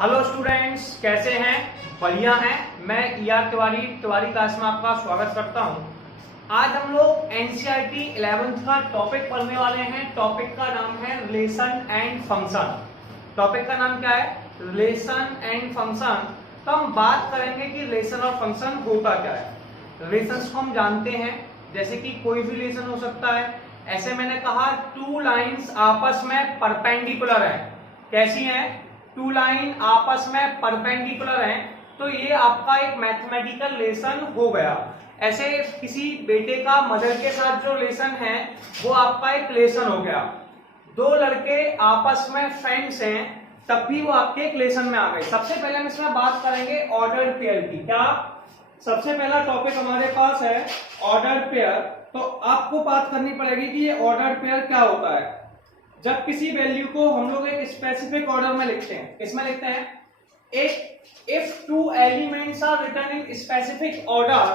Hello students, कैसे हैं? बढ़िया हैं। मैं तिवारी क्लास में आपका स्वागत करता हूं। आज हम लोग एनसीईआरटी 11th का टॉपिक पढ़ने वाले हैं। टॉपिक का नाम है रिलेशन एंड फंक्शन। टॉपिक का नाम क्या है? Relation and function. तो हम बात करेंगे कि रिलेशन और फंक्शन होता क्या है। रिलेशंस को हम जानते हैं, जैसे कि कोई भी रिलेशन हो सकता है। ऐसे मैंने कहा टू लाइंस आपस में परपेंडिकुलर है। कैसी हैं? टू लाइन आपस में परपेंडिकुलर हैं, तो ये आपका एक मैथमेटिकल रिलेशन हो गया। ऐसे किसी बेटे का मदर के साथ जो रिलेशन है वो आपका एक रिलेशन हो गया। दो लड़के आपस में फ्रेंड्स हैं, तब भी वो आपके एक रिलेशन में आ गए। सबसे पहले हम इसमें बात करेंगे ऑर्डर्ड पेयर की। क्या सबसे पहला टॉपिक हमारे पास है ऑर्डर्ड पेयर। तो आपको बात करनी पड़ेगी कि ये ऑर्डर्ड पेयर क्या होता है। जब किसी वैल्यू को हम लोग एक स्पेसिफिक ऑर्डर में लिखते हैं, किसमें लिखते हैं? If two elements are written in specific order,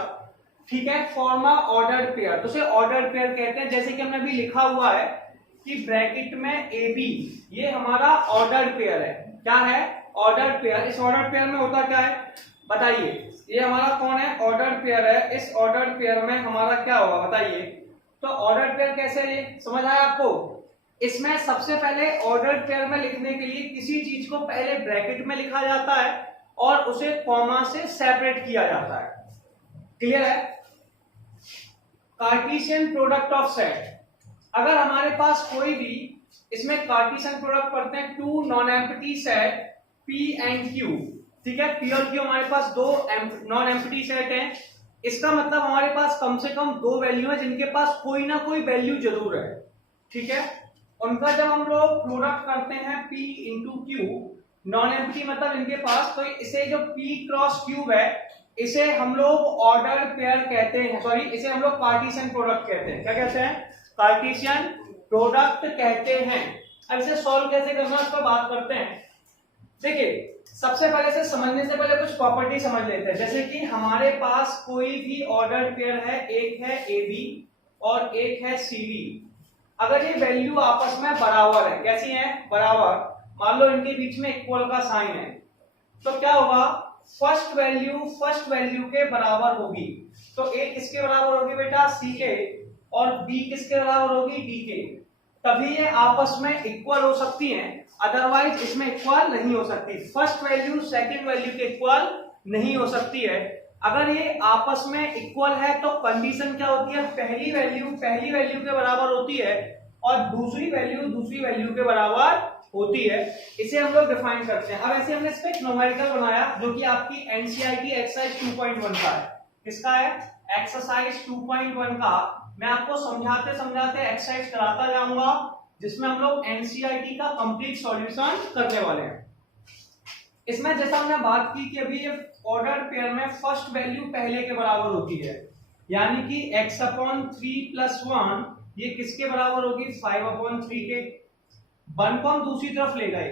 ठीक है, फॉर्म अ ऑर्डर्ड पेयर, तो उसे ऑर्डर्ड पेयर कहते हैं। जैसे कि हमने अभी लिखा हुआ है कि ब्रैकेट में ए बी, ये हमारा ऑर्डर्ड पेयर है। क्या है? Ordered pair. इस ऑर्डर्ड पेयर में होता क्या है बताइए? ये हमारा कौन है? ऑर्डर्ड पेयर है। इस ऑर्डर्ड पेयर में हमारा क्या होगा बताइए? तो ऑर्डर्ड पेयर कैसे है, ये समझ आया आपको? इसमें सबसे पहले ऑर्डर्ड पेयर में लिखने के लिए किसी चीज को पहले ब्रैकेट में लिखा जाता है और उसे कॉमा से सेपरेट किया जाता है। क्लियर है? Cartesian product of set. अगर हमारे पास कोई भी इसमें कार्टेशियन प्रोडक्ट पढ़ते हैं, two non empty set P and Q, ठीक है, पी और क्यू हमारे पास दो नॉन एम्प्टी सेट हैं। इसका मतलब हमारे पास कम से कम दो वैल्यू है जिनके पास कोई ना कोई वैल्यू जरूर है, ठीक है। उनका जब हम लोग प्रोडक्ट करते हैं P into Q, non empty मतलब इनके पास, तो इसे जो P क्रॉस क्यूब है इसे हम लोग ऑर्डर्ड पेयर कहते हैं। सॉरी, इसे हम लोग कार्टेशियन प्रोडक्ट कहते हैं। क्या कहते हैं? कार्टेशियन प्रोडक्ट कहते हैं। अब इसे सॉल्व कैसे करना है उस पर बात करते हैं। देखिए, सबसे पहले से समझने से पहले कुछ प्रॉपर्टी समझ लेते हैं। जैसे कि हमारे पास कोई भी ऑर्डर्ड पेयर है, एक है ए बी और एक है सी डी। अगर ये वैल्यू आपस में बराबर है, कैसी है? बराबर, मान लो इनके बीच में इक्वल का साइन है, तो क्या होगा? फर्स्ट वैल्यू के बराबर होगी। तो ए किसके बराबर होगी बेटा? सी के, और बी किसके बराबर होगी? डी के। तभी ये आपस में इक्वल हो सकती हैं, अदरवाइज इसमें इक्वल नहीं हो सकती। फर्स्ट वैल्यू सेकंड वैल्यू के इक्वल नहीं हो सकती है। अगर ये आपस में इक्वल है तो कंडीशन क्या होती है? पहली वैल्यू के बराबर होती है और दूसरी वैल्यू के बराबर होती है। इसे हम लोग डिफाइन करते हैं। अब ऐसे हमने इस पे एक न्यूमेरिकल बनाया जो कि आपकी एनसीईआरटी एक्सरसाइज 2.1 का है। किसका है? एक्सरसाइज 2.1 का। मैं आपको समझाते एक्सरसाइज कराता जाऊंगा, जिसमें हम लोग एनसीईआरटी का कंप्लीट सॉल्यूशन करने वाले हैं। इसमें जैसा हमने बात की कि अभी ये ऑर्डर्ड पेयर में फर्स्ट वैल्यू पहले के बराबर होती है, यानी कि x/3 + 1 ये किसके बराबर होगी? 5/3 के। 1 को हम दूसरी तरफ ले गए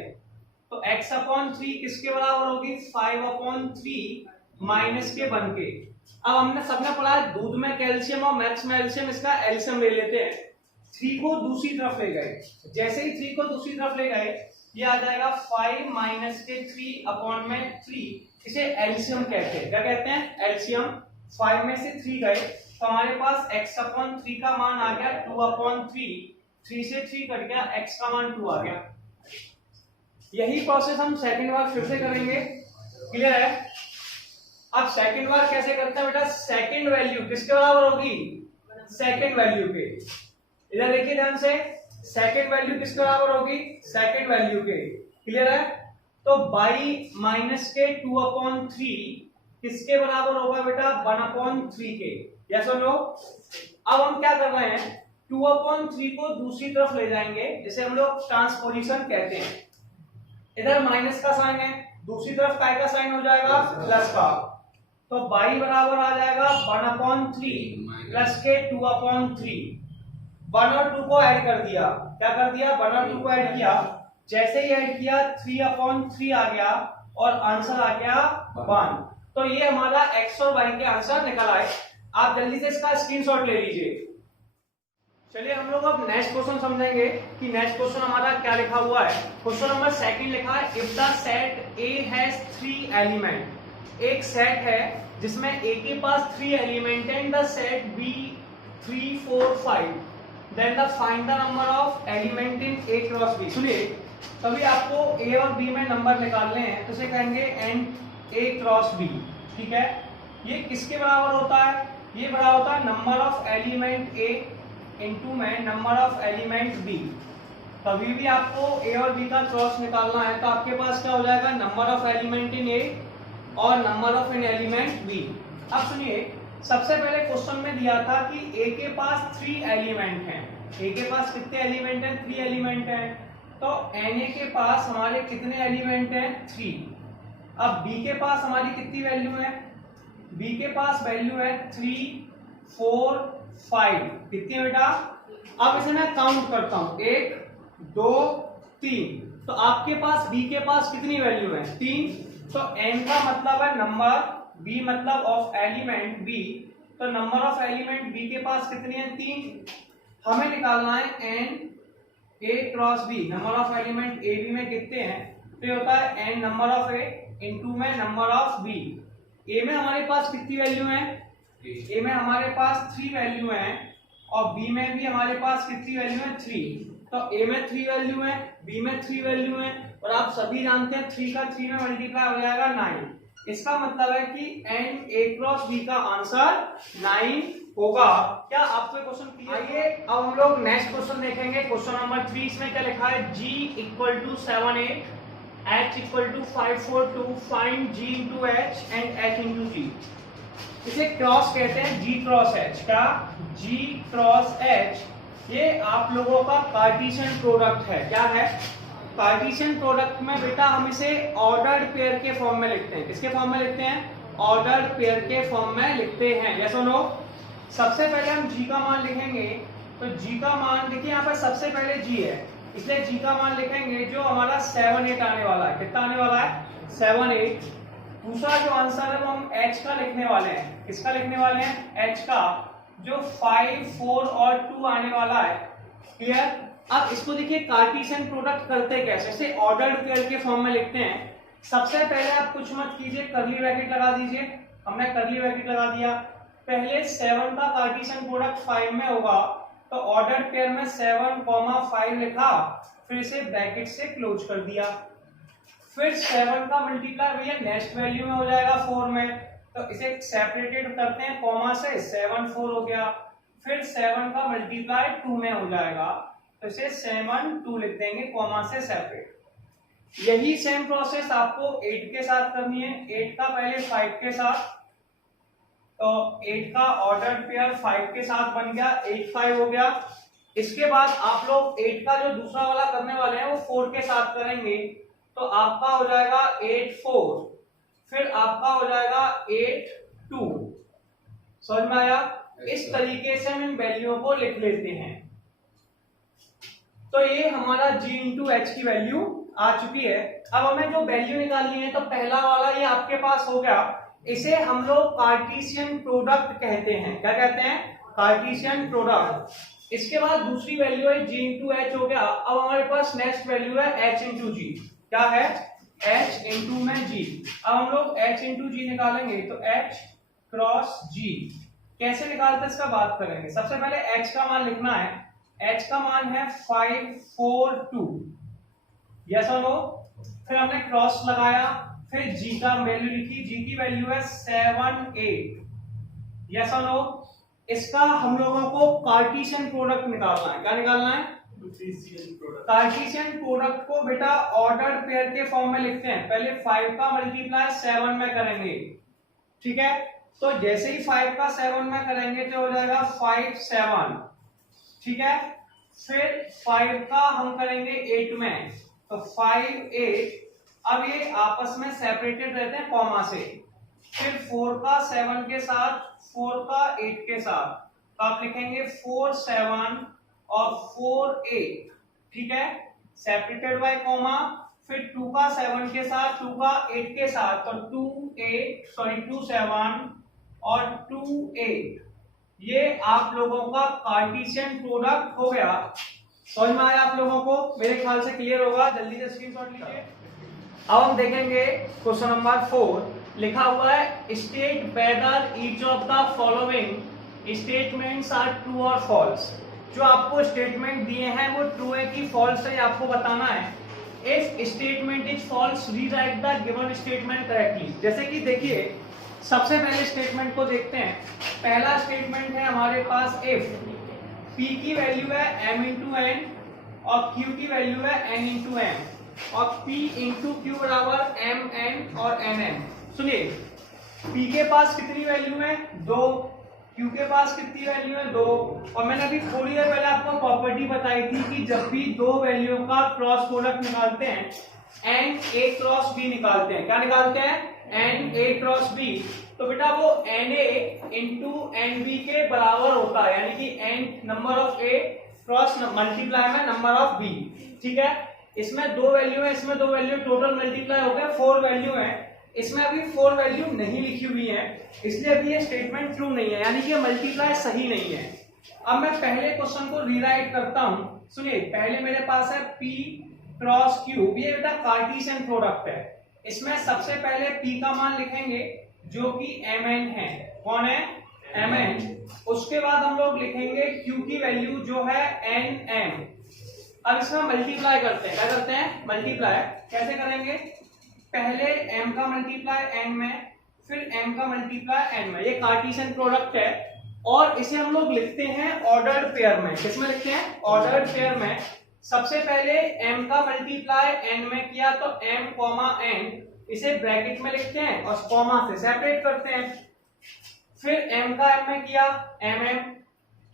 तो x/3 किसके बराबर होगी? 5/3 माइनस के 1 के। अब हमने सबने पढ़ा है दूध में कैल्शियम और मैथ्स में एल्शियम, इसका एल्शियम ले लेते हैं। 3 को दूसरी तरफ ले गए, जैसे ही 3 को दूसरी तरफ ले गए ये आ जाएगा 5 माइनस के 3/3। इसे एल्शियम कहते हैं। क्या कहते हैं? एल्शियम। 5 में से 3 गए तो हमारे पास x/3 का मान आ गया 2/3। 3 से 3 कट गया, x का मान 2 आ गया। यही प्रोसेस हम सेकंड बार फिर से करेंगे। क्लियर है? अब सेकंड बार कैसे करते हैं बेटा? सेकंड वैल्यू किसके बराबर होगी? सेकंड वैल्यू के। इधर देखिए ध्यान से, सेकंड वैल्यू किसके बराबर होगी? सेकंड वैल्यू के। क्लियर है? तो बाई माइनस के 2/3 किसके बराबर होगा बेटा? 1/3 के। यस और नो? अब हम क्या कर रहे हैं? 2/3 को दूसरी तरफ ले जाएंगे, जिसे हम लोग ट्रांसपोजिशन कहते हैं। इधर माइनस का साइन है, दूसरी तरफ काय का साइन हो जाएगा? प्लस का। तो बाई बराबर आ जाएगा 1/3 प्लस के 2/3। 1 और 2 को ऐड कर दिया। क्या कर दिया? 1 और 2 को ऐड किया। जैसे ही ऐड किया 3/3 आ गया और आंसर आ गया 1। तो ये हमारा x और y के आंसर निकल आए। आप जल्दी से इसका स्क्रीनशॉट ले लीजिए। चलिए हम लोग अब नेक्स्ट क्वेश्चन समझेंगे कि नेक्स्ट क्वेश्चन हमारा क्या लिखा हुआ है। क्वेश्चन नंबर सेकंड लिखा है if the set A has 3 element. एक सेट है जिसमें ए के पास 3 एलिमेंट है, the set B 3 4 5, then the find the number of element in A cross B. सुनिए, कभी आपको ए और बी में नंबर निकालने हैं तो उसे कहेंगे एन ए क्रॉस बी। ठीक है, ये किसके बराबर होता है? ये बराबर होता है number of element A into में नंबर ऑफ एलिमेंट बी। कभी भी आपको ए और बी का क्रॉस निकालना है तो आपके पास क्या हो जाएगा? Number of element in A और number of in element B. अब सुनिए, सबसे पहले क्वेश्चन में दिया था कि ए के पास 3 एलिमेंट हैं। ए के पास कितने एलिमेंट हैं? 3 एलिमेंट हैं। तो एन ए के पास हमारे कितने एलिमेंट हैं? 3। अब बी के पास हमारी कितनी वैल्यू है? बी के पास वैल्यू है 3 4 5। कितनी है बेटा? अब इसे मैं काउंट करता हूं, 1 2 3। तो आपके पास बी के पास कितनी वैल्यू है? 3। तो n का मतलब है नंबर, b मतलब ऑफ एलिमेंट b। तो नंबर ऑफ एलिमेंट b के पास कितनी है? 3। हमें निकालना है n a cross b। Number of element a b में कितने हैं? तो ये होता है n number of a into में नंबर ऑफ b। a में हमारे पास कितनी वैल्यू है? ए में हमारे पास 3 वैल्यू है और बी में भी हमारे पास कितनी वैल्यू है? 3। तो ए में 3 वैल्यू है, बी में 3 वैल्यू है और आप सभी जानते हैं 3 का 3 में मल्टीप्लाई हो जाएगा 9। इसका मतलब है कि एन ए क्रॉस बी का आंसर 9 होगा। क्या आपको क्वेश्चन क्लियर? आइए अब हम लोग नेक्स्ट क्वेश्चन देखेंगे। क्वेश्चन नंबर 3, इसमें क्या लिखा है? g = 7 8, h = 5 4 2, find g into h and h into g। इसे क्रॉस कहते हैं, G क्रॉस H। क्या? G क्रॉस H ये आप लोगों का कार्टेशियन प्रोडक्ट है। क्या है? कार्टेशियन प्रोडक्ट में बेटा हम इसे ऑर्डर्ड पेयर के फॉर्म में लिखते हैं। किसके फॉर्म में लिखते हैं? ऑर्डर्ड पेयर के फॉर्म में लिखते हैं। यस और नो? सबसे पहले हम G का मान लिखेंगे। तो G का मान देखिए, यहाँ पर सबसे पहले G है, इसलिए G का मान लिखेंगे जो हमारा 7 8 आने वाला है। कितना आने वाला है? 7 8। दूसरा जो आंसर है वो हम h का लिखने वाले हैं। किसका लिखने वाले हैं? h का, जो 5 4 और 2 आने वाला है। क्लियर? अब इसको देखिए कार्टेशियन प्रोडक्ट करते कैसे? इसे ऑर्डर्ड पेयर के फॉर्म में लिखते हैं। सबसे पहले आप कुछ मत कीजिए, करली ब्रैकेट लगा दीजिए। हमने करली ब्रैकेट लगा दिया। पहले 7 का कार्टेशियन प्रोडक्ट 5 में होगा तो ऑर्डर्ड पेयर में 7 5 लिखा, फिर इसे ब्रैकेट से क्लोज कर दिया। फिर 7 का मल्टीप्लाई भैया नेक्स्ट वैल्यू में हो जाएगा 4 में, तो इसे सेपरेटेड करते हैं कॉमा से, 7 4 हो गया। फिर 7 का मल्टीप्लाई 2 में हो जाएगा तो इसे 7 2 लिख देंगे कॉमा से सेपरेट। यही सेम प्रोसेस आपको 8 के साथ करनी है। 8 का पहले 5 के साथ, तो 8 का ऑर्डर्ड पेयर 5 के साथ बन गया, 8 5 हो गया। इसके बाद आप लोग 8 का जो दूसरा वाला करने वाले हैं वो 4 के साथ करेंगे, तो आपका हो जाएगा 8 4, फिर आपका हो जाएगा 8 2। समझ में आया? इस तरीके से हम इन वैल्यूओं को लिख लेते हैं। तो ये हमारा g into h की वैल्यू आ चुकी है। अब हमें जो वैल्यू निकालनी है, तो पहला वाला ये आपके पास हो गया। इसे हम लोग कार्टेशियन प्रोडक्ट कहते हैं। क्या कहते हैं? Cartesian product. इसके बाद दूसरी वैल्यू है g into h हो गया। अब हमारे पास नेक्स्ट वैल्यू है h into g। क्या है? h into में g। अब हम लोग h into g निकालेंगे, तो h क्रॉस g कैसे निकालते हैं इसका बात करेंगे। सबसे पहले h का मान लिखना है। h का मान है 5 4 2। यस और नो? फिर हमने क्रॉस लगाया, फिर g का वैल्यू लिखी, g की वैल्यू है 7 8। यस और नो? इसका हम लोगों को कार्टेशियन प्रोडक्ट निकालना है। क्या निकालना है? कार्टेशियन प्रोडक्ट को बेटा ऑर्डर्ड पेयर के फॉर्म में लिखते हैं। पहले 5 का मल्टीप्लाई 7 में करेंगे। ठीक है, तो जैसे ही 5 का 7 में करेंगे तो हो जाएगा 5 7। ठीक है, फिर 5 का हम करेंगे 8 में, तो 5 8। अब ये आपस में सेपरेटेड रहते हैं कॉमा से। फिर 4 का 7 के साथ, 4 का 8 के साथ, तो आप लिखेंगे 4 7 और 4 8। ठीक है, सेपरेटेड बाय कॉमा। फिर 2 का 7 के साथ, 2 का 8 के साथ, तो 2 7 और 2 8। ये आप लोगों का कार्टेशियन प्रोडक्ट हो गया। समझ में आया आप लोगों को? मेरे ख्याल से क्लियर होगा। जल्दी से स्क्रीनशॉट लीजिए। अब हम देखेंगे क्वेश्चन नंबर 4। लिखा हुआ है state whether each of the following statements are true और फॉल्स। जो आपको स्टेटमेंट दिए हैं वो ट्रू है कि फॉल्स है, आपको बताना है। If statement is false rewrite the given statement correctly. जैसे कि देखिए सबसे पहले स्टेटमेंट को देखते हैं। पहला स्टेटमेंट है हमारे पास इफ P की वैल्यू है m इंटू एन और Q की वैल्यू है n इंटू एम और P इंटू क्यू बराबर m n और n m। सुनिए P के पास कितनी वैल्यू है 2, Q के पास कितनी वैल्यू है 2। और मैंने अभी थोड़ी देर पहले आपको प्रॉपर्टी बताई थी कि जब भी दो वैल्यू का क्रॉस प्रोडक्ट निकालते हैं n a क्रॉस b निकालते हैं। क्या निकालते हैं? n a cross b। तो बेटा वो na इंटू nb के बराबर होता है, यानी कि n number of a cross multiply में नंबर ऑफ b। ठीक है, इसमें दो वैल्यू है, इसमें दो वैल्यू, टोटल मल्टीप्लाई हो गया 4 वैल्यू है। इसमें अभी 4 वैल्यू नहीं लिखी हुई है, इसलिए अभी ये स्टेटमेंट ट्रू नहीं है, यानी कि मल्टीप्लाई सही नहीं है। अब मैं पहले क्वेश्चन को रीराइट करता हूं। सुनिए पहले मेरे पास है p क्रॉस q, ये बेटा कार्टेशियन प्रोडक्ट है। इसमें सबसे पहले p का मान लिखेंगे जो कि mn है। कौन है? mn। उसके बाद हम लोग लिखेंगे q की वैल्यू जो है nm। अब इसमें मल्टीप्लाई करते हैं। क्या करते हैं? मल्टीप्लाई। कैसे करेंगे? पहले m का मल्टीप्लाई n में, फिर m का मल्टीप्लाई n में। ये कार्टेशियन प्रोडक्ट है और इसे हम लोग लिखते हैं ऑर्डर्ड पेयर में। किसमें लिखते हैं? ऑर्डर्ड पेयर में। सबसे पहले m का मल्टीप्लाई n में किया तो m कॉमा n, इसे ब्रैकेट में लिखते हैं और कॉमा से सेपरेट करते हैं। फिर m का m में किया mm,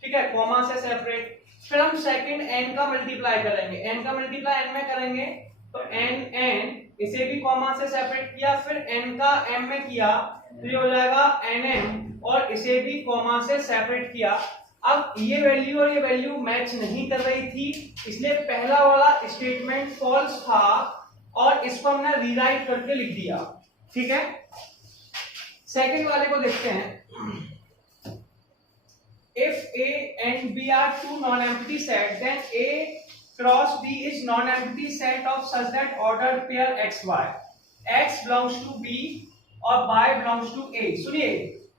ठीक है, कॉमा से सेपरेट। फिर हम सेकंड n का मल्टीप्लाई करेंगे, n का मल्टीप्लाई n में करेंगे तो n इसे भी कॉमा से सेपरेट किया। फिर n का m में किया तो ये हो जाएगा nm और इसे भी कॉमा से सेपरेट किया। अब ये वैल्यू और ये वैल्यू मैच नहीं कर रही थी, इसलिए पहला वाला स्टेटमेंट फॉल्स था और इसको हमने रीराइट करके लिख दिया। ठीक है, सेकंड वाले को देखते हैं। If A and B are two non-empty sets, then A cross B is non-empty set of such that ordered pair x y, x belongs to B और y belongs to A। सुनिए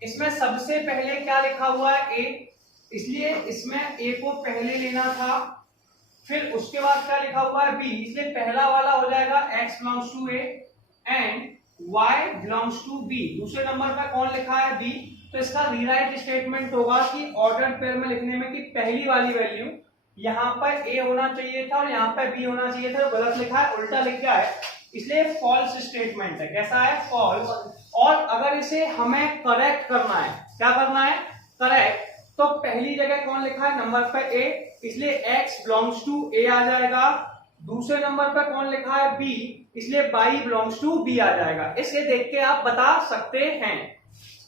इसमें सबसे पहले क्या लिखा हुआ है? A, इसलिए इसमें A को पहले लेना था। फिर उसके बाद क्या लिखा हुआ है? B, इसलिए पहला वाला हो जाएगा x belongs to A and y belongs to B। दूसरे नंबर पर कौन लिखा है? B। तो इसका रीराइट स्टेटमेंट होगा कि ऑर्डर्ड पेयर में लिखने में कि पहली वाली वैल्यू यहाँ पर A होना चाहिए था और यहाँ पर B होना चाहिए था, तो गलत लिखा है, उल्टा लिख गया है, इसलिए फॉल्स स्टेटमेंट है। कैसा है? फॉल्स। और अगर इसे हमें करेक्ट करना है, क्या करना है? करेक्ट। तो पहली जगह कौन लिखा है? नंबर पर A, इसलिए x belongs to A आ जाएगा। दूसरे नंबर पर कौन लिखा है? B, इसलिए y belongs to B आ जाएगा। इसे देख के आप बता सकते हैं।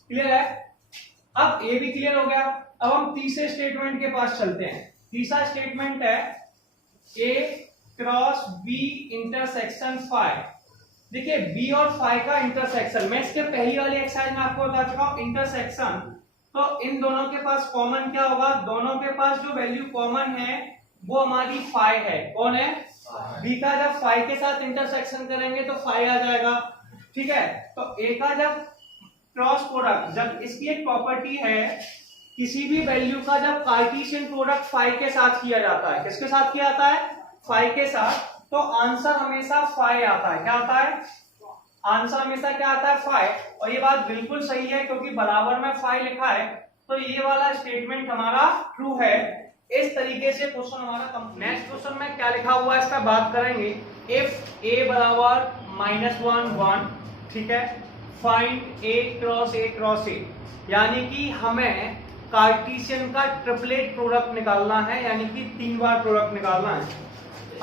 क्लियर है? अब A भी क्लियर हो गया। अब हम तीसरे स्टेटमेंट के पास चलते हैं। तीसरा स्टेटमेंट है A cross B intersection phi. देखिए B और फाई का इंटरसेक्शन, मैं इसके पहली वाली एक्सरसाइज में आपको बता चुका हूं। इंटरसेक्शन, तो इन दोनों के पास कॉमन क्या होगा? दोनों के पास जो वैल्यू कॉमन है वो हमारी फाई है। कौन है? B का जब फाई के साथ इंटरसेक्शन करेंगे तो फाई आ जाएगा। ठीक है, तो A का जब क्रॉस प्रोडक्ट, जब इसकी एक प्रॉपर्टी है किसी भी वैल्यू का जब कार्टेशियन प्रोडक्ट फाई के साथ किया जाता है, किसके साथ किया जाता है? फाई के साथ, तो आंसर हमेशा फाई आता है। क्या आता है? आंसर हमेशा क्या आता है? फाई। और ये बात बिल्कुल सही है क्योंकि बराबर में फाई लिखा है, तो ये वाला स्टेटमेंट हमारा ट्रू है। इस तरीके से क्वेश्चन हमारा कंप्लीट। नेक्स्ट क्वेश्चन में क्या लिखा हुआ है इसका बात करेंगे। इफ A बराबर -1 1, ठीक है, फाइंड A क्रॉस A, यानी कि हमें कार्टेशियन का ट्रिपलेट प्रोडक्ट निकालना है, यानी कि 3 बार प्रोडक्ट निकालना है।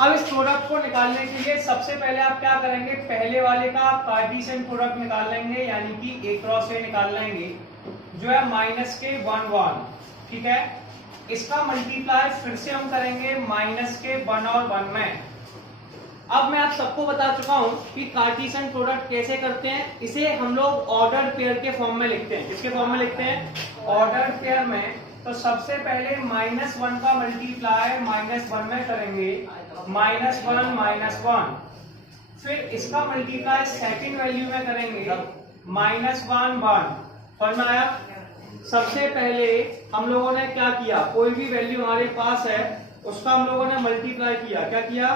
अब इस प्रोडक्ट को निकालने के लिए सबसे पहले आप क्या करेंगे? पहले वाले का कार्टेशियन प्रोडक्ट निकाल लेंगे, यानी कि A क्रॉस A निकाल लेंगे जो है -1 1, ठीक है। इसका मल्टीप्लाई फिर से हम करेंगे -1 और 1 में। अब मैं आप सबको बता चुका हूं कि कार्टेशियन प्रोडक्ट कैसे करते हैं। इसे हम लोग ऑर्डर्ड पेयर के फॉर्म में लिखते हैं। किसके फॉर्म में लिखते हैं? ऑर्डर्ड पेयर में। तो सबसे पहले -1 का मल्टीप्लाई -1 में करेंगे, -1 -1। फिर इसका मल्टीप्लाई सेकंड वैल्यू में करेंगे, -1 1। समझ में आया? सबसे पहले हम लोगों ने क्या किया, कोई भी वैल्यू हमारे पास है उसका हम लोगों ने मल्टीप्लाई किया। क्या किया?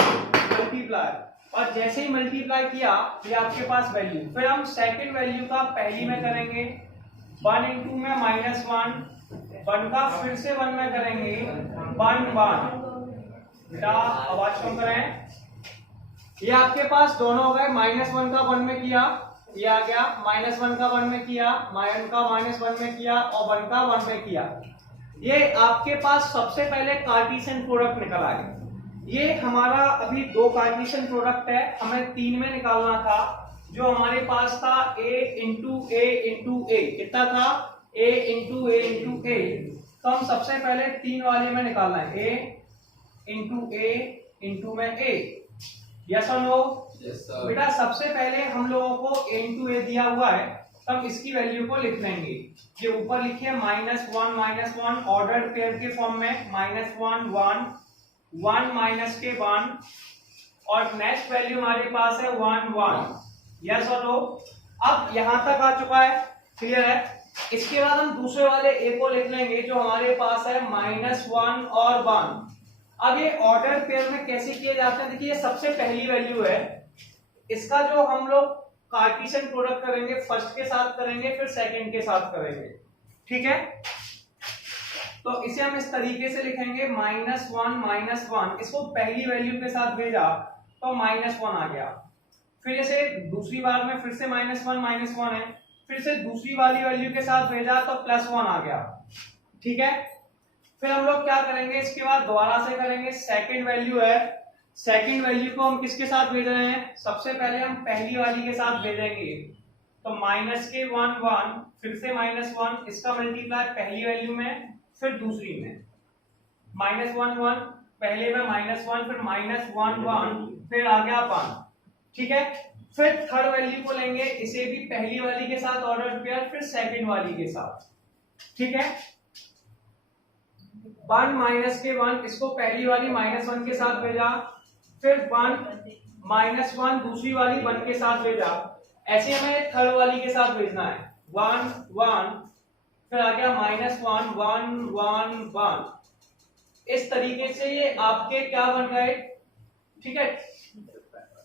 मल्टीप्लाई। और जैसे ही मल्टीप्लाई किया ये आपके पास वैल्यू, फिर हम सेकंड वैल्यू का पहली में करेंगे, 1 × में -1, 1 का फिर से 1 में करेंगे, 1 1। बेटा आवाज कम करें। ये आपके पास दोनों हो गए, -1 का 1 में किया, ये आ गया, -1 का 1 में किया, -1 का -1 में किया और 1 का 1 में किया। ये आपके पास सबसे पहले कार्टेशियन प्रोडक्ट निकल आए। ये हमारा अभी 2 कार्टेशियन प्रोडक्ट है, हमें 3 में निकालना था। जो हमारे पास था a × a कितना था? a × a तो हम सबसे पहले 3 वाले में निकालना है, a × में a। यस और नो? बेटा सबसे पहले हम लोगों को a × a दिया हुआ है, तब इसकी वैल्यू को लिख लेंगे। ये ऊपर लिखिए -1 -1 ऑर्डर्ड पेयर के फॉर्म में, -1 1 1 माइनस के 1 और नेक्स्ट वैल्यू हमारे पास है 1 1। यस और नो? अब यहां तक आ चुका है, क्लियर है? इसके बाद हम दूसरे वाले a को लिख लेंगे जो हमारे पास है -1 और 1। अब ये ऑर्डर पेयर में कैसे किए जाते हैं, देखिए ये सबसे पहली वैल्यू है, इसका जो हम लोग कार्टेशियन प्रोडक्ट करेंगे फर्स्ट के साथ करेंगे, फिर सेकंड के साथ करेंगे, ठीक है? तो इसे हम इस तरीके से लिखेंगे, -1 -1, इसको पहली वैल्यू के साथ भेजा तो -1 आ गया। फिर इसे दूसरी बार में फिर से -1 है, फिर से दूसरी वाली वैल्यू के साथ भेजा तो +1 आ गया, ठीक है? फिर हम लोग क्या करेंगे, इसके बाद दोबारा से करेंगे, सेकंड वैल्यू है, सेकंड वैल्यू को हम किसके साथ भेज रहे हैं? सबसे पहले हम पहली वाली के साथ भेजेंगे, तो -1 1, फिर से -1, इसका मल्टीप्लाई पहली वैल्यू में फिर दूसरी में, -1 1 पहले में -1 फिर -1 1 फिर आ गया 1, ठीक है? फिर थर्ड वैल्यू को लेंगे, इसे भी पहली वाली के साथ ऑर्डर पेयर, फिर सेकंड वाली के साथ, ठीक है? 1 -1, इसको पहली वाली -1 के साथ भेजा, फिर 1 -1 दूसरी वाली 1 के साथ भेजा। ऐसे हमें थर्ड वाली के साथ भेजना है, 1 1 फिर आ गया -1 1 1 1। इस तरीके से ये आपके क्या बन गए, ठीक है?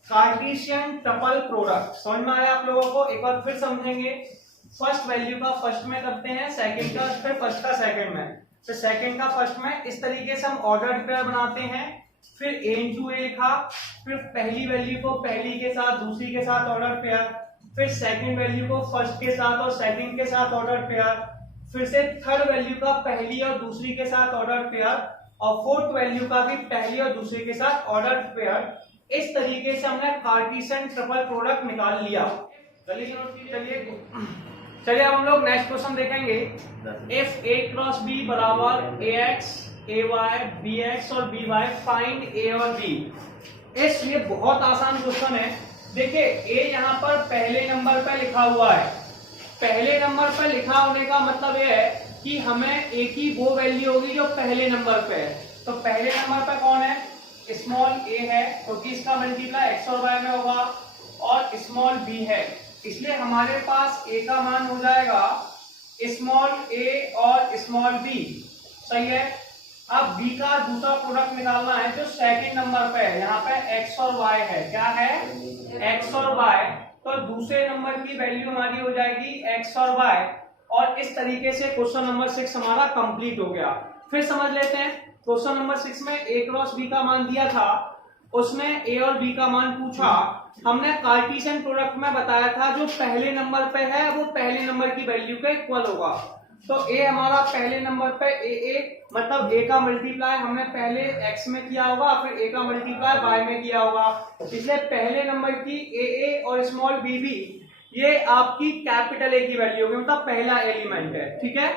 Cartesian triple product. समझ में आया आप लोगों को? एक बार फिर समझेंगे। फर्स्ट वैल्यू का फर्स्ट में करते हैं, सेकंड का फिर फर्स्ट का सेकंड में, फिर सेकंड का फर्स्ट में, इस तरीके से हम ऑर्डर्ड पेयर बनाते हैं। फिर a × a लिखा, फिर पहली वैल्यू को पहली के साथ दूसरी के साथ ऑर्डर पेयर, फिर सेकंड वैल्यू को फर्स्ट के साथ और सेकंड के साथ ऑर्डर पेयर, फिर से थर्ड वैल्यू का पहली और दूसरी के साथ ऑर्डर पेयर, और फोर्थ वैल्यू का भी पहली और दूसरी के साथ ऑर्डर पेयर। इस तरीके से हमने कार्टेशियन ट्रिपल प्रोडक्ट निकाल लिया। चलिए अब हम लोग नेक्स्ट क्वेश्चन देखेंगे। इफ a क्रॉस b बराबर ax ay bx और by, फाइंड a और b। ये बहुत आसान क्वेश्चन है। देखिए a यहाँ पर पहले नंबर पर लिखा हुआ है, पहले नंबर पर लिखा होने का मतलब यह है कि हमें a की वो वैल्यू होगी जो पहले नंबर पे है। तो पहले नंबर पर कौन है? स्मॉल a है, क्योंकि इसका मल्टीप्लाई x और y में होगा, और स्मॉल b है, इसलिए हमारे पास a का मान हो जाएगा स्मॉल a और स्मॉल b। सही है। अब b का दूसरा प्रोडक्ट निकालना है जो सेकंड नंबर पे है, यहाँ पे x और y है। क्या है? x और y। तो दूसरे नंबर की वैल्यू हमारी हो जाएगी x और y, और इस तरीके से क्वेश्चन नंबर 6 हमारा कंप्लीट हो गया। फिर समझ लेते हैं, क्वेश्चन नंबर 6 में a क्रॉस b का मान दिया था, उसमें a और b का मान पूछा। हमने कार्टेशियन प्रोडक्ट में बताया था जो पहले नंबर पे है वो पहले नंबर की वैल्यू के इक्वल होगा। तो a हमारा पहले नंबर पे a मतलब a का मल्टीप्लाई हमने पहले x में किया होगा, फिर a का मल्टीप्लाई y में किया होगा, इसलिए पहले नंबर की a और स्मॉल b ये आपकी कैपिटल A की वैल्यू होगी, मतलब पहला एलिमेंट है। ठीक है।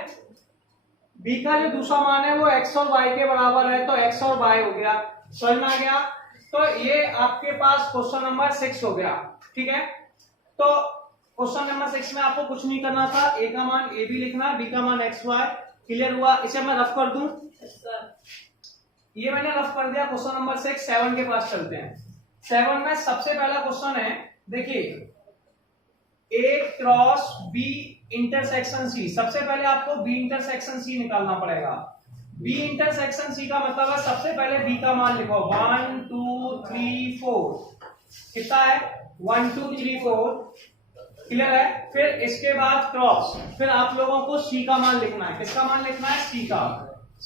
b का जो दूसरा मान है वो x और y के बराबर है, तो x और y हो गया। समझ में आ गया? तो ये आपके पास क्वेश्चन नंबर 6 हो गया। ठीक है। तो क्वेश्चन नंबर 6 में आपको कुछ नहीं करना था, a का मान a भी लिखना, b का मान x y, क्लियर हुआ? इसे मैं रफ कर दूं, ये मैंने रफ कर दिया क्वेश्चन नंबर 6। 7 के पास चलते हैं। 7 में सबसे पहला क्वेश्चन है, देखिए A cross B intersection C। सबसे पहले आपको B इंटरसेक्शन C निकालना पड़ेगा। B इंटरसेक्शन C का मतलब है सबसे पहले B का मान लिखो 1 2 3 4। कितना है? 1 2 3 4। क्लियर है? फिर इसके बाद क्रॉस, फिर आप लोगों को C का मान लिखना है। किसका मान लिखना है? C का।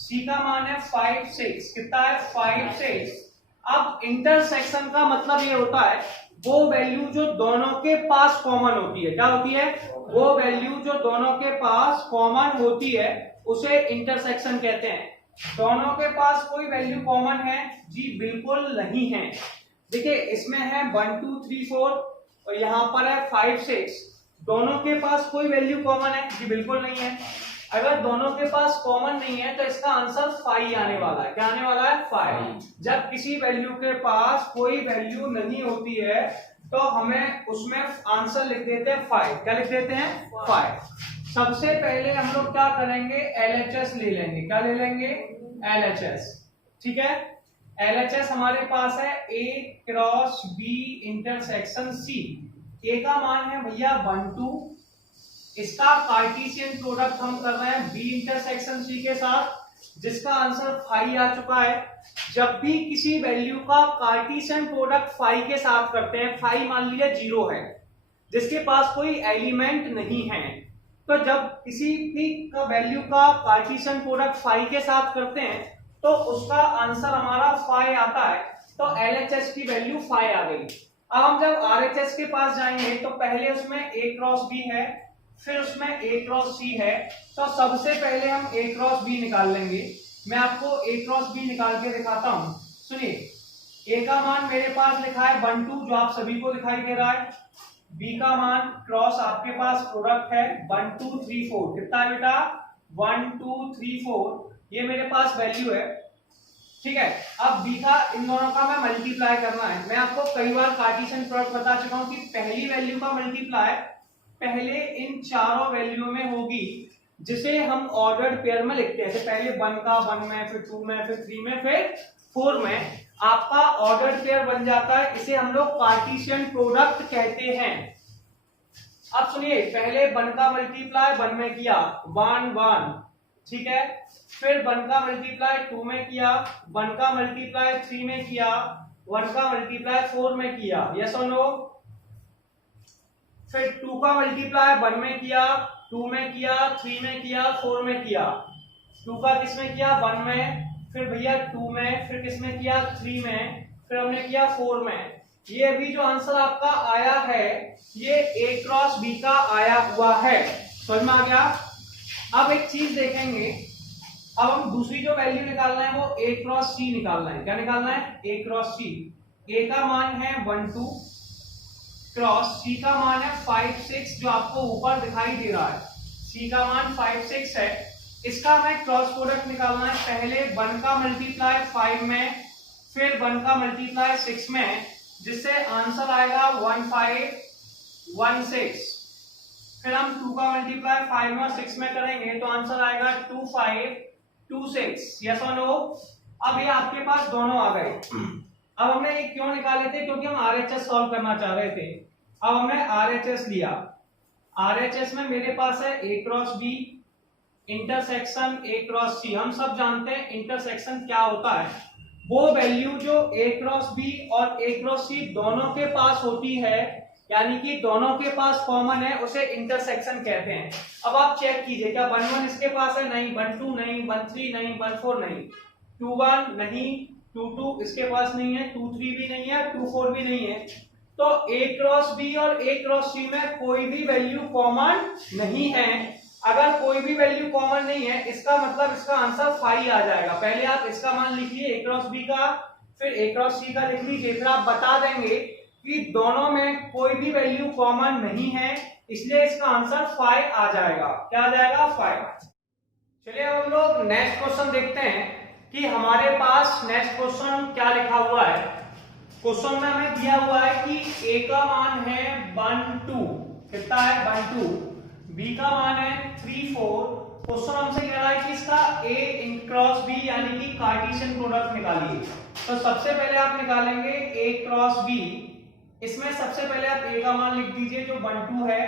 C का मान है 5 6। कितना है? 5 6। अब इंटरसेक्शन का मतलब ये होता है वो वैल्यू जो दोनों के पास कॉमन होती है। क्या होती है? वो वैल्यू जो दोनों के पास कॉमन होती है उसे इंटरसेक्शन कहते हैं। दोनों के पास कोई वैल्यू कॉमन है? जी बिल्कुल नहीं है। देखिए इसमें है 1 2 3 4 और यहाँ पर है 5 6। दोनों के पास कोई वैल्यू कॉमन है? जी बिल्कुल नहीं है। अगर दोनों के पास कॉमन नहीं है तो इसका आंसर 5 आने वाला है। क्या आने वाला है? 5। जब किसी वैल्यू के पास कोई वैल्यू नहीं होती है तो हमें उसमें आंसर लिख देते हैं 5। क्या लिख देते हैं? 5। सबसे पहले हम लोग क्या करेंगे? LHS ले लेंगे। क्या ले लेंगे? LHS। ठीक है, LHS हमारे पास है A cross B intersection C। A का मान है भैया 1 2। इसका कार्टेशियन प्रोडक्ट हम कर रहे हैं B इंटरसेक्शन C के साथ, जिसका आंसर 5 आ चुका है। जब भी किसी वैल्यू का कार्टेशियन प्रोडक्ट 5 के साथ करते हैं, 5 मान लीजिए 0 है जिसके पास कोई एलिमेंट नहीं है, तो जब किसी भी का वैल्यू का कार्टेशियन प्रोडक्ट 5 के साथ करते हैं तो उसका आंसर हमारा 5 आता है। तो LHS की वैल्यू 5 आ गई। अब हम जब RHS के पास जाएंगे तो पहले उसमें A क्रॉस B है, फिर उसमें A क्रॉस C है। तो सबसे पहले हम A क्रॉस B निकाल लेंगे। मैं आपको A क्रॉस B निकाल के दिखाता हूं। सुनिए, A का मान मेरे पास लिखा है 1 2 जो आप सभी को दिखाई दे रहा है। B का मान क्रॉस आपके पास प्रोडक्ट है 1 2 3 4। कितना है बेटा? 1 2 3 4। ये मेरे पास वैल्यू है। ठीक है, अब B का इन दोनों का मैं मल्टीप्लाई करना है। मैं आपको कई बार कार्टेशियन प्रोडक्ट बता चुका हूं कि पहली वैल्यू का मल्टीप्लाई पहले इन चारों वैल्यू में होगी, जिसे हम ऑर्डर्ड पेयर में लिखते हैं। पहले 1 का 1 में, फिर 2 में, फिर 3 में, फिर 4 में आपका ऑर्डर्ड पेयर बन जाता है। इसे हम लोग कार्टेशियन प्रोडक्ट कहते हैं। अब सुनिए, पहले 1 का मल्टीप्लाई 1 में किया 1 1। ठीक है, फिर 1 का मल्टीप्लाई 2 में किया, 1 का मल्टीप्लाई 3 में किया, 1 का मल्टीप्लाई 4 में किया। यस और नो? फिर 2 का मल्टीप्लाई 1 में किया, 2 में किया, 3 में किया, 4 में किया। 2 का किस में किया? 1 में, फिर भैया 2 में, फिर किस में किया? 3 में, फिर हमने किया 4 में। ये अभी जो आंसर आपका आया है ये A क्रॉस B का आया हुआ है। समझ में आ गया? अब एक चीज देखेंगे, अब हम दूसरी जो वैल्यू निकालना है वो A क्रॉस C निकालना है। क्या निकालना है? A cross C। A का मान है 1 2 क्रॉस C का मान है 5 6 जो आपको ऊपर दिखाई दे रहा है। C का मान 5 6 है। इसका हमें क्रॉस प्रोडक्ट निकालना है। पहले 1 का मल्टीप्लाई 5 में, फिर 1 का मल्टीप्लाई 6 में, जिससे आंसर आएगा 1 5 1 6। फिर हम 2 का मल्टीप्लाई 5 में और 6 में करेंगे तो आंसर आएगा 2 5 2 6। यस और नो? अब ये आपके पास दोनों आ गए। अब हमने ये क्यों निकाले थे? क्योंकि हम RHS सॉल्व करना चाह रहे थे। अब हमने RHS लिया। RHS में मेरे पास है A cross B intersection A cross C। हम सब जानते हैं इंटरसेक्शन क्या होता है। वो वैल्यू जो A क्रॉस B और A क्रॉस C दोनों के पास होती है, यानी कि दोनों के पास कॉमन है, उसे इंटरसेक्शन कहते हैं। अब आप चेक कीजिए, क्या 1 1 इसके पास है? नहीं। 1 2 नहीं, 1 3 नहीं, 1 4 नहीं, 2 1 नहीं, 2 2 इसके पास नहीं है, 2 3 भी नहीं है, 2 4 भी नहीं है। तो A क्रॉस B और A क्रॉस C में कोई भी वैल्यू कॉमन नहीं है। अगर कोई भी वैल्यू कॉमन नहीं है इसका मतलब इसका आंसर 5 आ जाएगा। पहले आप इसका मान लिखिए A क्रॉस B का, फिर A क्रॉस C का लिख लीजिए, फिर आप बता देंगे कि दोनों में कोई भी वैल्यू कॉमन नहीं है, इसलिए इसका आंसर 5 आ जाएगा। क्या आ जाएगा? 5। चलिए अब हम लोग नेक्स्ट क्वेश्चन देखते हैं कि हमारे पास नेक्स्ट क्वेश्चन क्या लिखा हुआ है। क्वेश्चन में हमें दिया हुआ है कि A का मान है 1 2। कितना है? 1 2। B का मान है 3 4 क्वेश्चन हमसे कह रहा है कि इसका A इन क्रॉस B यानी कि कार्टेशियन प्रोडक्ट निकालिए। तो सबसे पहले आप निकालेंगे A क्रॉस B। इसमें सबसे पहले आप A का मान लिख दीजिए जो 1 2 है,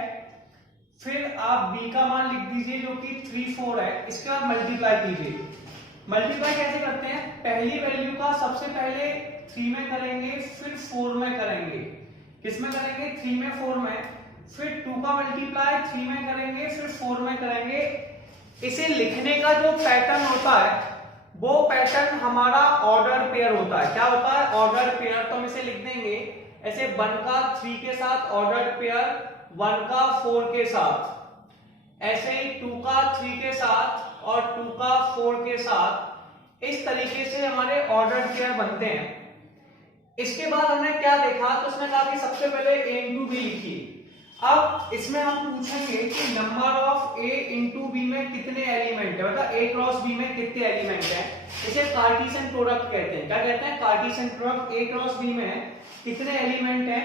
फिर आप B का मान लिख दीजिए जो कि 3 4 है। इसके बाद मल्टीप्लाई कीजिए। मल्टीप्लाई कैसे करते हैं, पहली वैल्यू का सबसे पहले 3 में करेंगे, फिर 4 में करेंगे। किस में करेंगे, 3 में 4 में, फिर 2 का मल्टीप्लाई 3 में करेंगे, फिर 4 में करेंगे। इसे लिखने का जो पैटर्न होता है वो पैटर्न हमारा ऑर्डर पेयर होता है। क्या होता है, ऑर्डर पेयर। तो हम इसे लिख देंगे ऐसे 1 का 3 के साथ ऑर्डर पेयर, 1 का 4 के साथ, ऐसे ही 2 का 3 के साथ और 2 का 4 के साथ। इस तरीके से हमारे ऑर्डर पेयर बनते हैं। इसके बाद हमने क्या देखा, तो उसने कहा कि सबसे पहले A इंटू बी लिखिए। अब इसमें हम पूछेंगे कि number of A into B में कितने एलिमेंट है, मतलब A क्रॉस B में कितने एलिमेंट है। इसे कार्टेशियन प्रोडक्ट कहते हैं। क्या कहते हैं, Cartesian product. A cross B में कितने एलिमेंट हैं,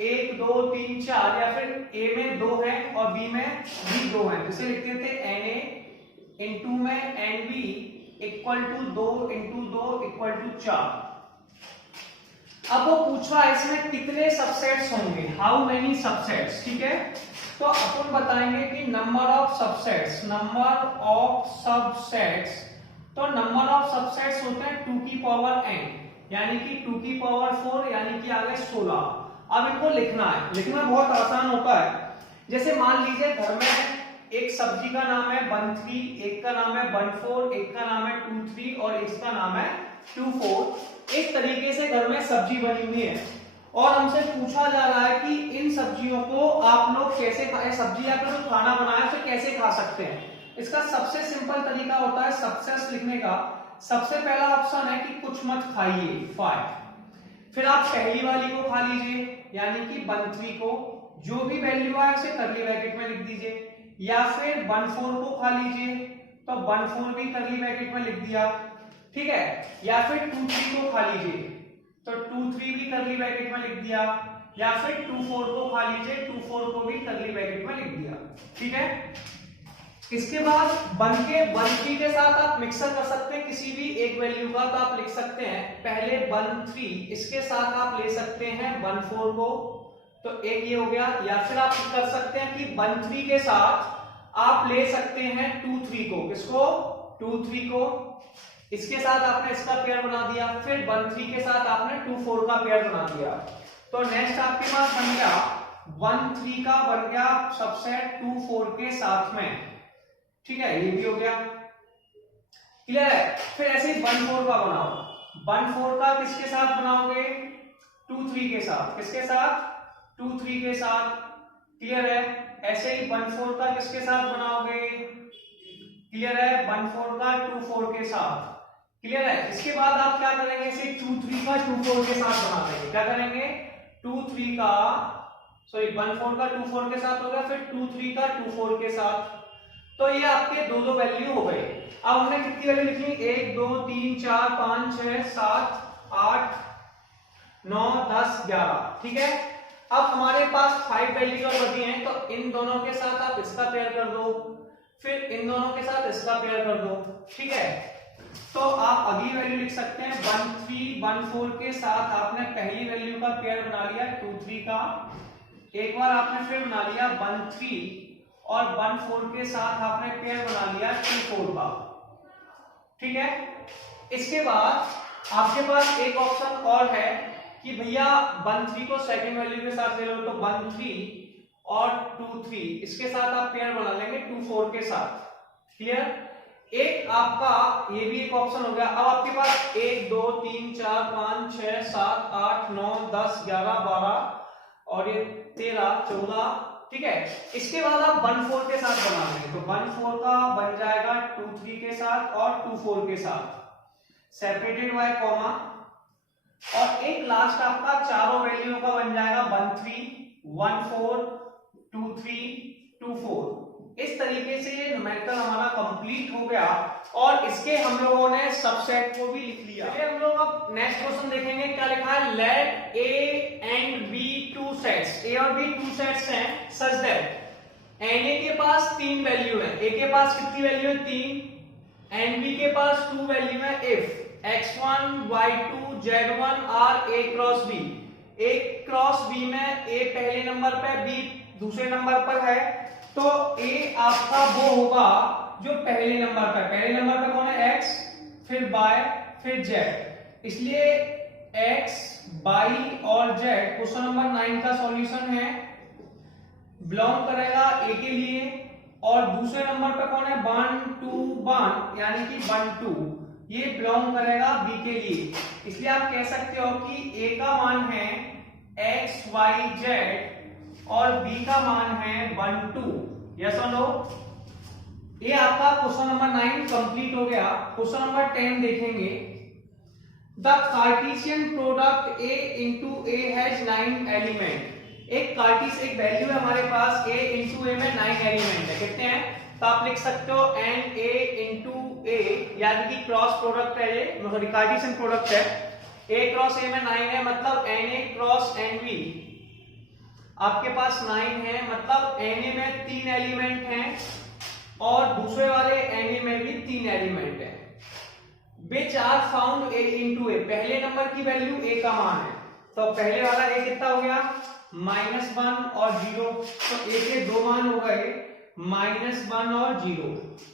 1 2 3 4, या फिर A में 2 है और B में भी 2 है। इसे लिखते थे Na इंटू में Nb equal to 2 into 2 equal to 4। अब वो पूछ रहा है इसमें कितने सबसेट्स होंगे, हाउ मेनी सबसेट्स। ठीक है, तो अपन बताएंगे कि number of subsets, number of subsets. तो नंबर ऑफ सबसेट्स होते हैं 2 की पावर n, यानी कि 2 की पावर 4, यानी कि आ गए 16। अब इनको लिखना है, लिखना बहुत आसान होता है। जैसे मान लीजिए घर में एक सब्जी का नाम है 1 3, एक का नाम है 1 4, एक का नाम है 2 3 और एक का नाम है 2 4। इस तरीके से घर में सब्जी बनी हुई है और हमसे पूछा जा रहा है कि इन सब्जियों को आप लोग कैसे खाए, सब्जी या फिर खाना बनाया तो कैसे खा सकते हैं। इसका सबसे सिंपल तरीका होता है सबसेट्स लिखने का। सबसे पहला ऑप्शन है कि कुछ मत खाइए 5, फिर आप पहली वाली को खा लीजिए यानी कि 1 3 को, जो भी वैल्यू है उसे कर्ली ब्रैकेट में लिख दीजिए, या फिर 1 4 को खा लीजिए तो 1 4 भी कर्ली ब्रैकेट में लिख दिया। ठीक है, या फिर 2 3 को खा लीजिए तो 2 3 भी कर्ली ब्रैकेट में लिख दिया, या फिर 2 4 को खा लीजिए, 2 4 को भी कर्ली ब्रैकेट में लिख दिया। ठीक है, इसके बाद 1 के 1 3 के साथ आप मिक्सर कर सकते हैं किसी भी एक वैल्यू का। तो आप लिख सकते हैं पहले 1 3, इसके साथ आप ले सकते हैं 1 4 को, तो एक ये हो गया। या फिर आप कर सकते हैं कि 1 3 के साथ आप ले सकते हैं 2 3 को। किसको, 2 3 को, इसके साथ आपने इसका पेयर बना दिया, फिर 1 3 के साथ आपने 2 4 का पेयर बना दिया। तो नेक्स्ट आपके पास बन गया 1 3 का बन गया सबसेट 2 4 के साथ में। ठीक है, ये भी हो गया, क्लियर है। फिर ऐसे ही 1 4 का बनाओ, 1 4 का किसके साथ बनाओगे, 2 3 के साथ। किसके साथ, 2 3 के साथ, क्लियर है। ऐसे ही 1 4 का किसके साथ बनाओगे, क्लियर है, 1 4 का 2 4 के साथ, क्लियर है। इसके बाद आप क्या करेंगे, इसे 2 3 का 2 4 के साथ बना देंगे। क्या करेंगे, 2 3 का, सॉरी 1 4 का 2 4 के साथ हो गया, फिर 2 3 का 2 4 के साथ। तो ये आपके दो दो वैल्यू हो गए। अब हमने कितनी वैल्यू लिखी, 1 2 3 4 5 6 7 8 9 10 11। ठीक है, अब हमारे पास 5 वैल्यू और बची हैं, तो इन दोनों के साथ आप इसका पेयर कर दो, फिर इन दोनों के साथ इसका पेयर कर दो। ठीक है, तो आप अगली वैल्यू लिख सकते हैं 1 3 1 4 के साथ आपने पहली वैल्यू का पेयर बना लिया 2 3 का, एक बार आपने फिर बना लिया 1 3 और 1 4 के साथ आपने पेयर बना लिया 2 4 का। ठीक है, इसके बाद आपके पास एक ऑप्शन और है कि भैया 1 3 को सेकंड वैल्यू के साथ ले लो, तो 1 3 और 2 3 इसके साथ आप पेयर बना लेंगे 2 4 के साथ। क्लियर, एक आपका ये भी एक ऑप्शन हो गया। अब आपके पास 1 2 3 4 5 6 7 8 9 10 11 12 और ये 13 14। ठीक है, इसके बाद आप 1 4 के साथ बना लेंगे, तो 1 4 का बन जाएगा 2 3 के साथ और 2 4 के साथ, सेपरेटेड बाय कॉमा। और एक लास्ट आपका चारों वैल्यू का बन जाएगा 1 3 1 4 2 3 2 4। इस तरीके से ये न्यूमेरिकल हमारा कंप्लीट हो गया और इसके हम लोगों ने सबसेट को भी लिख लिया। चलिए हम लोग अब नेक्स्ट क्वेश्चन देखेंगे। क्या लिखा है, let A and B 2 sets, A और B 2 सेट्स हैं, सच दैट Na के पास 3 वैल्यू है, A के पास कितनी वैल्यू है 3, एंड B के पास 2 वैल्यू है। इफ x1 y2 z1 are A cross B, A cross B में A पहले नंबर पे B दूसरे नंबर पर है, तो A आपका वो होगा जो पहले नंबर पे कौन है x, फिर y, फिर z, इसलिए x, y और z क्वेश्चन नंबर 9 का सॉल्यूशन है, बिलोंग करेगा A के लिए। और दूसरे नंबर पे कौन है 1 2 1, यानी कि 1 2, ये बिलोंग करेगा B के लिए। इसलिए आप कह सकते हो कि A का मान है x y z और B का मान है 1 2। यस और नो? ये आपका क्वेश्चन नंबर 9 कंप्लीट हो गया। क्वेश्चन नंबर 10 देखेंगे। The Cartesian product A into A has 9 element. एक वैल्यू है हमारे पास A into A में 9 एलिमेंट है। कितने हैं? तो आप लिख सकते हो NA into A, यानी कि क्रॉस प्रोडक्ट है ये, सॉरी कार्टेशियन प्रोडक्ट है। A क्रॉस A में 9 है, मतलब NA क्रॉस NB आपके पास 9 है, मतलब Na में 3 एलिमेंट हैं और दूसरे वाले Na में भी 3 एलिमेंट है। Which are found A into A, पहले नंबर की वैल्यू A का मान है, तो पहले वाला A कितना हो गया -1 और 0, तो A के दो मान हो गए -1 और 0।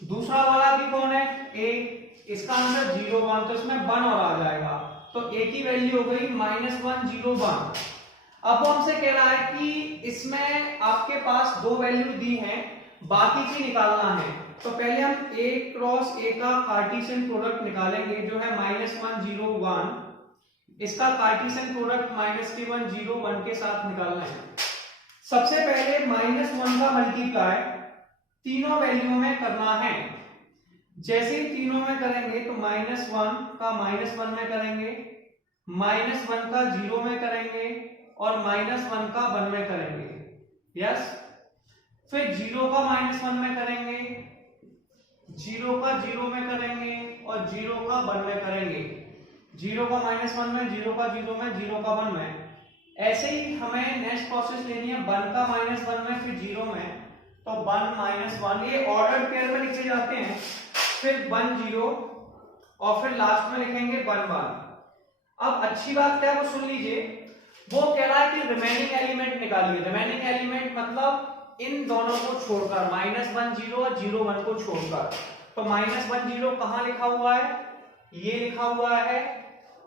दूसरा वाला भी कौन है A, इसका आंसर 0 1, तो इसमें 1 और आ जाएगा, तो A की वैल्यू हो गई -1 0 1। अब वो हमसे कह रहा है कि इसमें आपके पास दो वैल्यू दी हैं, बाकी की निकालना है। तो पहले हम A क्रॉस A का कार्टेशियन प्रोडक्ट निकालेंगे, जो है -1 0 1, इसका कार्टेशियन प्रोडक्ट -1 0 1 के साथ निकालना है। सबसे पहले -1 का मल्टीप्लाई तीनों वैल्यू में करना है। जैसे ही तीनों में करेंगे तो -1 का -1 में करेंगे, -1 का 0 में करेंगे और -1 का 1 में करेंगे। यस, फिर 0 का -1 में करेंगे, 0 का 0 में करेंगे और 0 का 1 में करेंगे। 0 का -1 में, 0 का 0 में, 0 का 1 में। ऐसे ही हमें नेक्स्ट प्रोसेस लेनी है 1 का -1 में, फिर 0 में, तो 1 -1, ये ऑर्डर पेयर में लिखे जाते हैं, फिर 1 0 और फिर लास्ट में लिखेंगे 1 1। अब अच्छी बात क्या है वो सुन लीजिए, वो कह रहा है कि रिमेनिंग एलिमेंट निकालिए। रिमेनिंग एलिमेंट मतलब इन दोनों को छोड़कर, -1 0 और 0 1 को छोड़कर। तो -1 0 कहां लिखा हुआ है, ये लिखा हुआ है,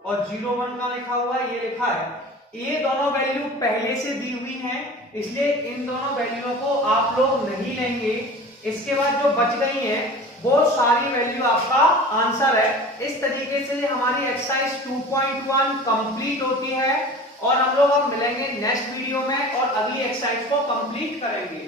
और 0 1 का लिखा हुआ है, ये लिखा है। ये दोनों वैल्यू पहले से दी हुई हैं, इसलिए इन दोनों वैल्यूओं को आप लोग नहीं लेंगे। इसके बाद जो बच गई है वो सारी वैल्यू आपका आंसर है। इस तरीके से हमारी एक्सरसाइज 2.1 कंप्लीट होती है, और हम लोग अब मिलेंगे नेक्स्ट वीडियो में और अगली एक्सरसाइज को कंप्लीट करेंगे।